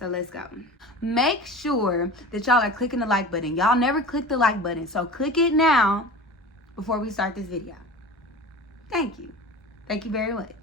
So let's go. Make sure that y'all are clicking the like button. Y'all never click the like button, so click it now before we start this video. Thank you. Thank you very much.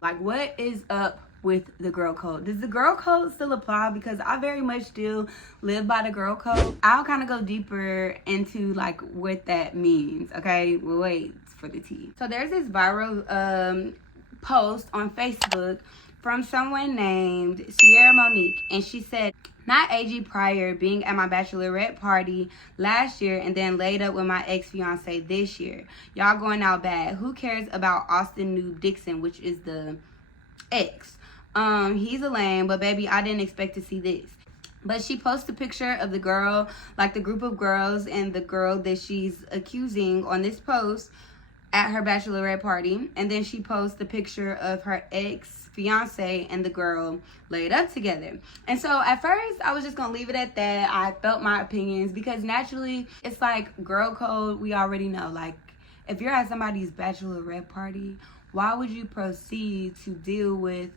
Like, what is up with the girl code? Does the girl code still apply? Because I very much still live by the girl code. I'll kind of go deeper into like what that means, okay? We'll wait for the tea. So there's this viral post on Facebook from someone named Sierra Monique, and she said, not AG prior being at my bachelorette party last year and then laid up with my ex-fiance this year. Y'all going out bad. Who cares about Austin New Dixon, which is the ex? He's a lame, but baby, I didn't expect to see this. But she posts a picture of the girl, like the group of girls and the girl that she's accusing on this post at her bachelorette party. And then she posts the picture of her ex-fiance and the girl laid up together. And so at first I was just gonna leave it at that. I felt my opinions because naturally it's like girl code. We already know, like, if you're at somebody's bachelorette party, why would you proceed to deal with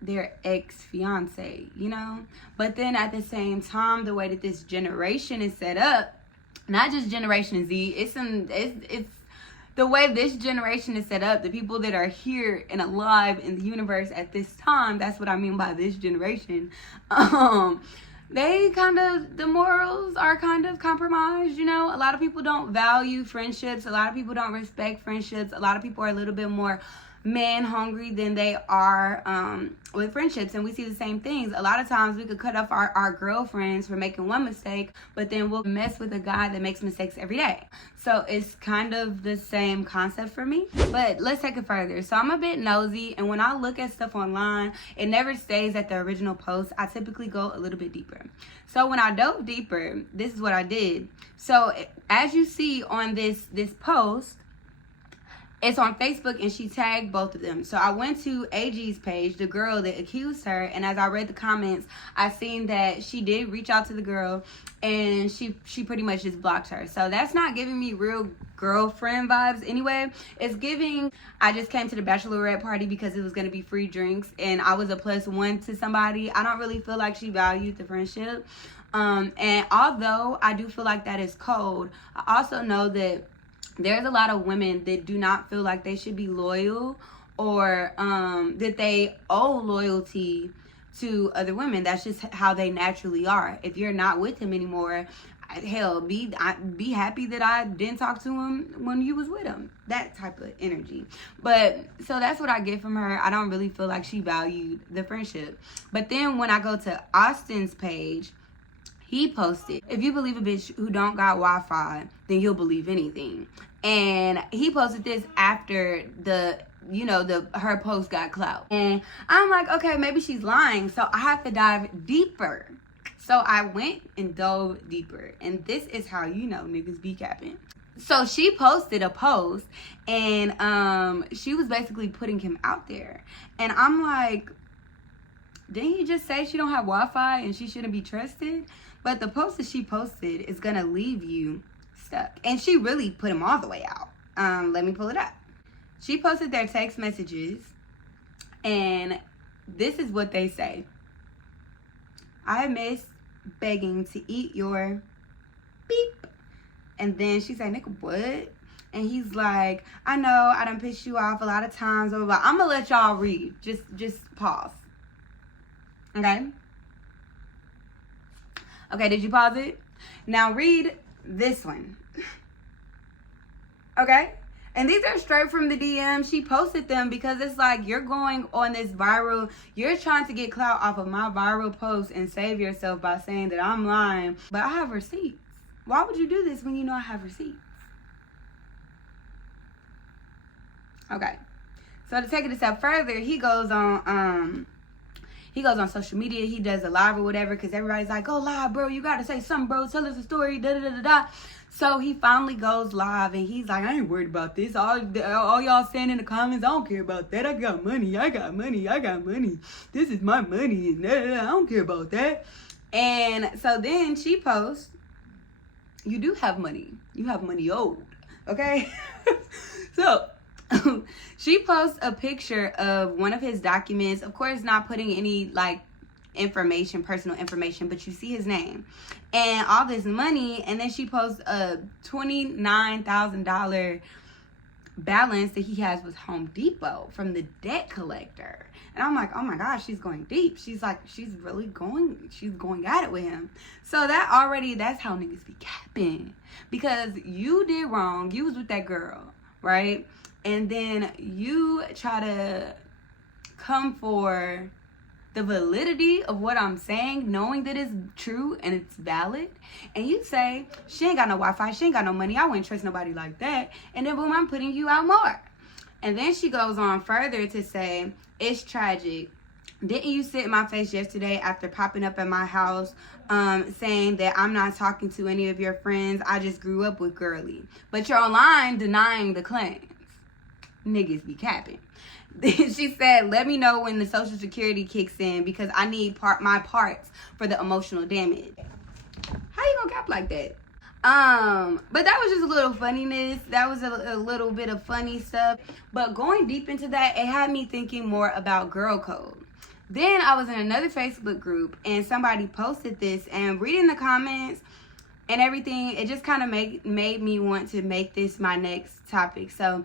their ex-fiance, you know? But then at the same time, the way that this generation is set up, not just Generation Z, it's the way this generation is set up, the people that are here and alive in the universe at this time, that's what I mean by this generation. They kind of, the morals are kind of compromised, you know? A lot of people don't value friendships. A lot of people don't respect friendships. A lot of people are a little bit more man hungry than they are with friendships. And we see the same things. A lot of times we could cut off our girlfriends for making one mistake, but then we'll mess with a guy that makes mistakes every day. So it's kind of the same concept for me, but let's take it further. So I'm a bit nosy, and when I look at stuff online, it never stays at the original post. I typically go a little bit deeper. So when I dove deeper, this is what I did. So as you see on this post, it's on Facebook, and she tagged both of them. So I went to AG's page, the girl that accused her, and as I read the comments, I seen that she did reach out to the girl, and she pretty much just blocked her. So that's not giving me real girlfriend vibes anyway. It's giving, I just came to the bachelorette party because it was going to be free drinks, and I was a +1 to somebody. I don't really feel like she valued the friendship. And although I do feel like that is cold, I also know that there's a lot of women that do not feel like they should be loyal, or that they owe loyalty to other women. That's just how they naturally are. If you're not with him anymore, hell, be happy that I didn't talk to him when you was with him. That type of energy. But so that's what I get from her. I don't really feel like she valued the friendship. But then when I go to Austin's page, he posted, if you believe a bitch who don't got Wi-Fi, then you'll believe anything. And he posted this after her post got clout. And I'm like, okay, maybe she's lying. So I have to dive deeper. So I went and dove deeper. And this is how you know niggas be capping. So she posted a post, and she was basically putting him out there. And I'm like, didn't you just say she don't have Wi-Fi and she shouldn't be trusted? But the post that she posted is gonna leave you stuck. And she really put him all the way out. Let me pull it up. She posted their text messages, and this is what they say. I miss begging to eat your beep. And then she said, nigga, what? And he's like, I know I done pissed you off a lot of times, blah, blah, blah. I'm gonna let y'all read. Just pause. Okay? Okay, did you pause it? Now read this one. Okay? And these are straight from the DM. She posted them because it's like, you're going on this viral, you're trying to get clout off of my viral post and save yourself by saying that I'm lying, but I have receipts. Why would you do this when you know I have receipts? Okay. So to take it a step further, he goes on social media. He does a live or whatever, because everybody's like, go live, bro. You got to say something, bro. Tell us a story, da-da-da-da-da. So he finally goes live, and he's like, I ain't worried about this. All y'all saying in the comments, I don't care about that. I got money. This is my money. And I don't care about that. And so then she posts, you do have money. You have money owed. Okay? So She posts a picture of one of his documents, of course not putting any like information, personal information, but you see his name and all this money, and then she posts a $29,000 balance that he has with Home Depot from the debt collector. And I'm like, oh my gosh, she's going deep. She's like, she's going at it with him. So that's how niggas be capping, because you did wrong. You was with that girl, right? And then you try to come for the validity of what I'm saying, knowing that it's true and it's valid, and you say, she ain't got no Wi-Fi, she ain't got no money, I wouldn't trust nobody like that, and then boom, I'm putting you out more. And then she goes on further to say, it's tragic. Didn't you sit in my face yesterday after popping up at my house saying that I'm not talking to any of your friends, I just grew up with Girly, but you're online denying the claims? Niggas be capping. She said, let me know when the Social Security kicks in, because I need my parts for the emotional damage. How you gonna cap like that? But that was just a little funniness. That was a little bit of funny stuff. But going deep into that, it had me thinking more about girl code. Then I was in another Facebook group and somebody posted this, and reading the comments and everything, it just kind of made me want to make this my next topic. So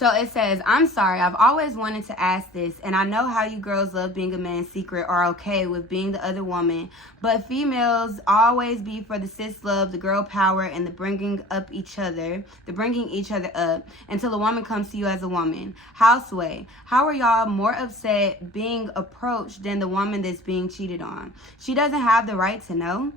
it says, I'm sorry, I've always wanted to ask this, and I know how you girls love being a man's secret, are okay with being the other woman, but females always be for the sis love, the girl power, and the bringing each other up until a woman comes to you as a woman. Houseway, how are y'all more upset being approached than the woman that's being cheated on? She doesn't have the right to know?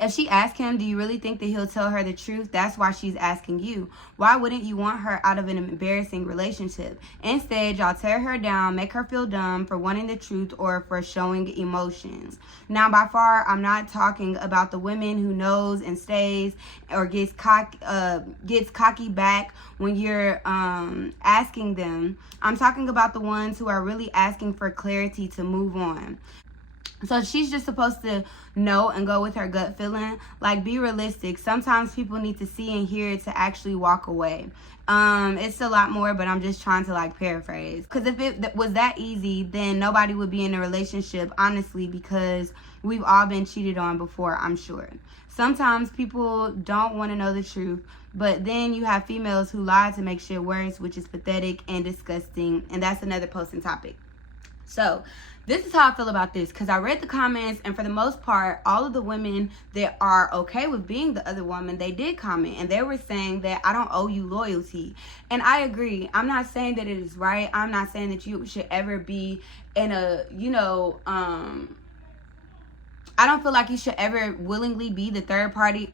If she asks him, do you really think that he'll tell her the truth? That's why she's asking you. Why wouldn't you want her out of an embarrassing relationship? Instead, y'all tear her down, make her feel dumb for wanting the truth or for showing emotions. Now, by far, I'm not talking about the women who knows and stays or gets cocky back when you're asking them. I'm talking about the ones who are really asking for clarity to move on. So she's just supposed to know and go with her gut feeling. Like, be realistic. Sometimes people need to see and hear to actually walk away. It's a lot more, but I'm just trying to like paraphrase. Because if it was that easy, then nobody would be in a relationship, honestly, because we've all been cheated on before, I'm sure. Sometimes people don't want to know the truth, but then you have females who lie to make shit worse, which is pathetic and disgusting. And that's another posting topic. So this is how I feel about this, because I read the comments, and for the most part, all of the women that are okay with being the other woman, they did comment, and they were saying that I don't owe you loyalty. And I agree. I'm not saying that it is right. I'm not saying that you should ever be in a, I don't feel like you should ever willingly be the third party.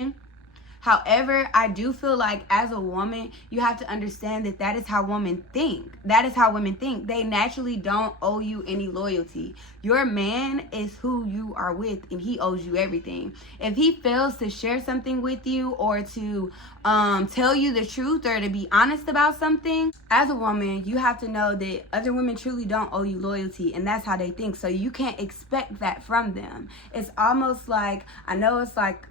However, I do feel like as a woman, you have to understand that that is how women think. That is how women think. They naturally don't owe you any loyalty. Your man is who you are with, and he owes you everything. If he fails to share something with you or to tell you the truth or to be honest about something, as a woman, you have to know that other women truly don't owe you loyalty, and that's how they think. So you can't expect that from them. It's almost like, I know it's like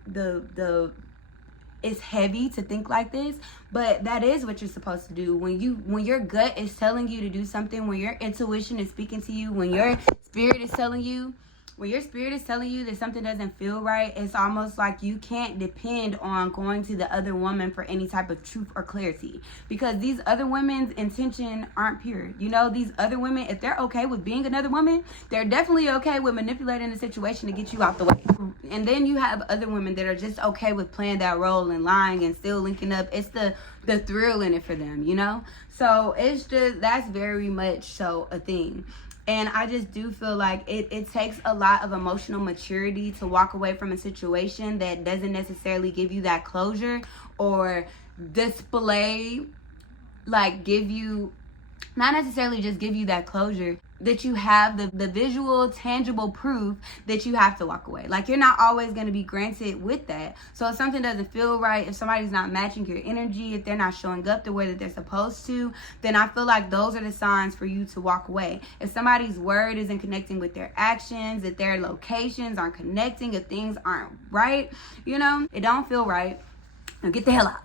it's heavy to think like this, but that is what you're supposed to do. When your gut is telling you to do something, when your intuition is speaking to you, when your spirit is telling you that something doesn't feel right, it's almost like you can't depend on going to the other woman for any type of truth or clarity, because these other women's intention aren't pure. These other women, if they're okay with being another woman, they're definitely okay with manipulating the situation to get you out the way. And then you have other women that are just okay with playing that role and lying and still linking up. It's the thrill in it for them, So it's just, that's very much so a thing. And I just do feel like it takes a lot of emotional maturity to walk away from a situation that doesn't necessarily give you that closure or display, like not necessarily just give you that closure, that you have the visual, tangible proof that you have to walk away. Like, you're not always going to be granted with that. So if something doesn't feel right, if somebody's not matching your energy, if they're not showing up the way that they're supposed to, then I feel like those are the signs for you to walk away. If somebody's word isn't connecting with their actions, if their locations aren't connecting, if things aren't right, it don't feel right, now get the hell out.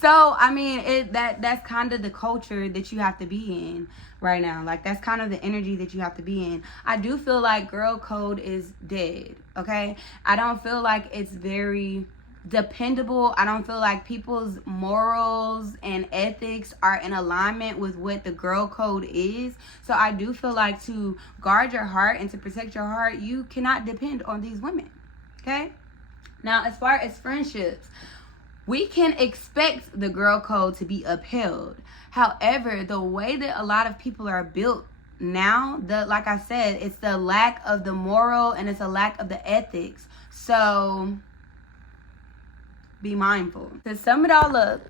So I mean, that's kind of the culture that you have to be in right now. Like, that's kind of the energy that you have to be in. I do feel like girl code is dead. Okay, I don't feel like it's very dependable. I don't feel like people's morals and ethics are in alignment with what the girl code is. So I do feel like to guard your heart and to protect your heart, you cannot depend on these women. Okay? Now, as far as friendships, we can expect the girl code to be upheld. However, the way that a lot of people are built now, like I said, it's the lack of the moral and it's a lack of the ethics. So be mindful. To sum it all up,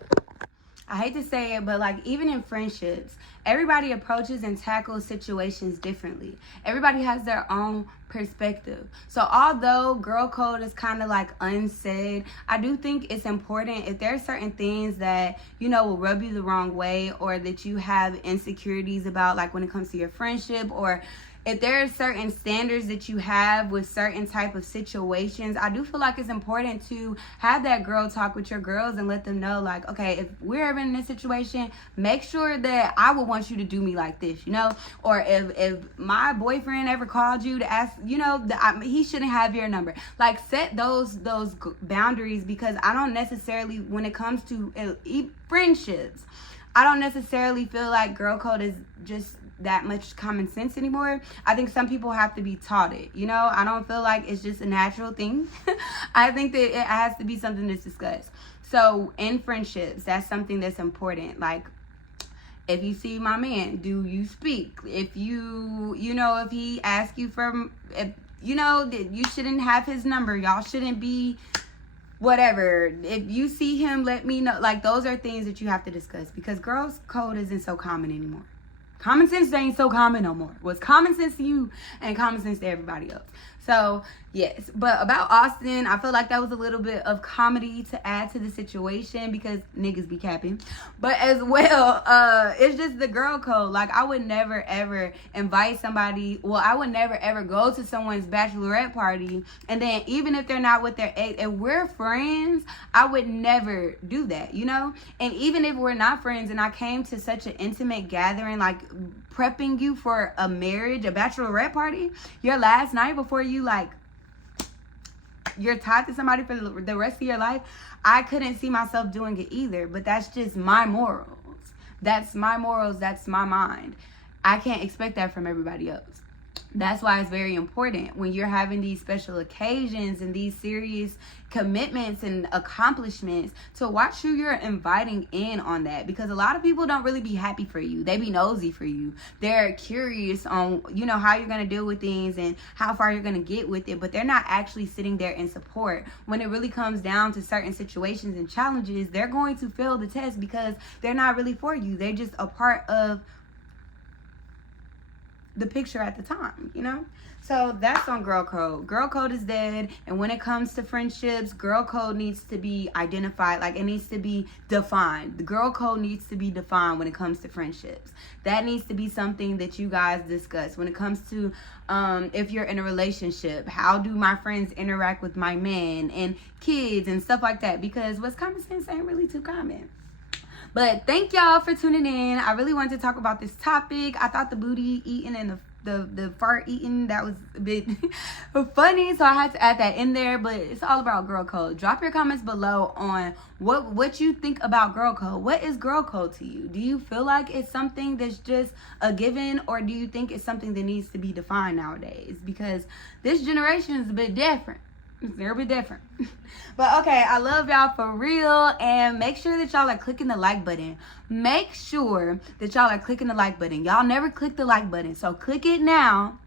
I hate to say it, but like, even in friendships, everybody approaches and tackles situations differently. Everybody has their own perspective. So although girl code is kind of like unsaid, I do think it's important, if there's certain things that, you know, will rub you the wrong way, or that you have insecurities about, like when it comes to your friendship, or if there are certain standards that you have with certain type of situations, I do feel like it's important to have that girl talk with your girls and let them know, like, okay, if we're ever in this situation, make sure that I would want you to do me like this, you know? Or if my boyfriend ever called you to ask, you know, he shouldn't have your number. Like, set those boundaries, because I don't necessarily, when it comes to friendships, I don't necessarily feel like girl code is just that much common sense anymore. I think some people have to be taught it, you know? I don't feel like it's just a natural thing. I think that it has to be something that's discussed. So in friendships, that's something that's important. Like, if you see my man, do you speak? If if he asks you for, if you know that you shouldn't have his number, y'all shouldn't be whatever. If you see him, let me know. Like, those are things that you have to discuss, because girls code isn't so common anymore. Common sense ain't so common no more. What's common sense to you and common sense to everybody else. So, yes. But about Austin, I feel like that was a little bit of comedy to add to the situation, because niggas be capping. But as well, it's just the girl code. Like, I would never, ever invite somebody. Well, I would never, ever go to someone's bachelorette party. And then even if they're not with their ex, if we're friends, I would never do that, you know? And even if we're not friends and I came to such an intimate gathering, like prepping you for a marriage, a bachelorette party, your last night before you're tied to somebody for the rest of your life, I couldn't see myself doing it either. But that's just my morals. That's my morals. That's my mind. I can't expect that from everybody else. That's why it's very important when you're having these special occasions and these serious commitments and accomplishments to watch who you're inviting in on that, because a lot of people don't really be happy for you. They be nosy for you. They're curious on, you know, how you're going to deal with things and how far you're going to get with it, but they're not actually sitting there in support. When it really comes down to certain situations and challenges, they're going to fail the test because they're not really for you. They're just a part of the picture at the time, you know? So that's on girl code. Girl code is dead. And when it comes to friendships, girl code needs to be identified. Like, it needs to be defined. The girl code needs to be defined when it comes to friendships. That needs to be something that you guys discuss. When it comes to if you're in a relationship, how do my friends interact with my man and kids and stuff like that? Because what's common sense ain't really too common. But thank y'all for tuning in. I really wanted to talk about this topic. I thought the booty eating and the fart eating, that was a bit funny, so I had to add that in there. But it's all about girl code. Drop your comments below on what you think about girl code. What is girl code to you? Do you feel like it's something that's just a given, or do you think it's something that needs to be defined nowadays? Because this generation is a bit different. It's a bit different. But okay, I love y'all for real. And make sure that y'all are clicking the like button. Make sure that y'all are clicking the like button. Y'all never click the like button. So click it now.